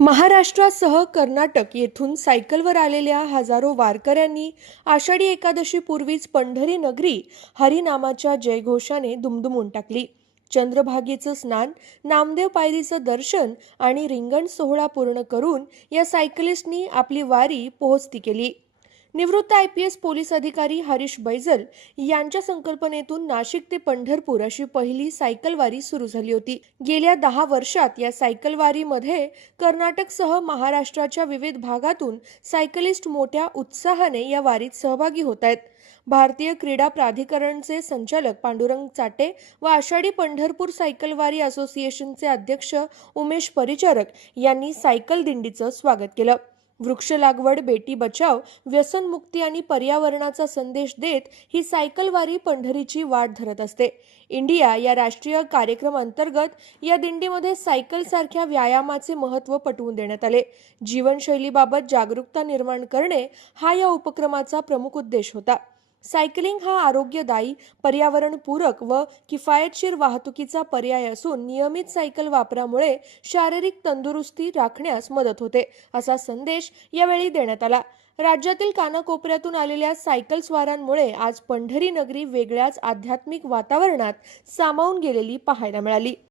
महाराष्ट्रासह कर्नाटक येथून सायकलवर आलेल्या हजारो वारकऱ्यांनी आषाढी एकादशीपूर्वीच पंढरी नगरी हरिनामाच्या जयघोषाने दुमदुमून टाकली. चंद्रभागेचं स्नान, नामदेव पायरीचं दर्शन आणि रिंगण सोहळा पूर्ण करून या सायकलिस्टनी आपली वारी पोहोचती केली. निवृत्त IPS पोलीस अधिकारी हरीश बैजल यांच्या संकल्पनेतून नाशिक ते पंढरपूर अशी पहिली सायकलवारी सुरू झाली होती. गेल्या 10 वर्षात या सायकलवारीमध्ये कर्नाटकसह महाराष्ट्राच्या विविध भागातून सायकलिस्ट मोठ्या उत्साहाने या वारीत सहभागी होत आहेत. भारतीय क्रीडा प्राधिकरणचे संचालक पांडुरंग चाटे व आषाढी पंढरपूर सायकलवारी असोसिएशनचे अध्यक्ष उमेश परिचारक यांनी सायकल दिंडीचं स्वागत केलं. वृक्ष लागवड, बेटी बचाव, व्यसनमुक्ती आणि पर्यावरणाचा संदेश देत ही सायकलवारी पंढरीची वाट धरत असते. इंडिया या राष्ट्रीय कार्यक्रमांतर्गत या दिंडीमध्ये सायकल सारख्या व्यायामाचे महत्त्व पटवून देण्यात आले. जीवनशैलीबाबत जागरूकता निर्माण करणे हा या उपक्रमाचा प्रमुख उद्देश होता. सायकलिंग हा आरोग्यदायी, पर्यावरणपूरक व किफायतशीर वाहतुकीचा पर्याय असून नियमित सायकल वापरामुळे शारीरिक तंदुरुस्ती राखण्यास मदत होते, असा संदेश यावेळी देण्यात आला. राज्यातील कानाकोपऱ्यातून आलेल्या सायकल स्वारांमुळे आज पंढरी नगरी वेगळ्याच आध्यात्मिक वातावरणात सामावून गेलेली पाहायला मिळाली.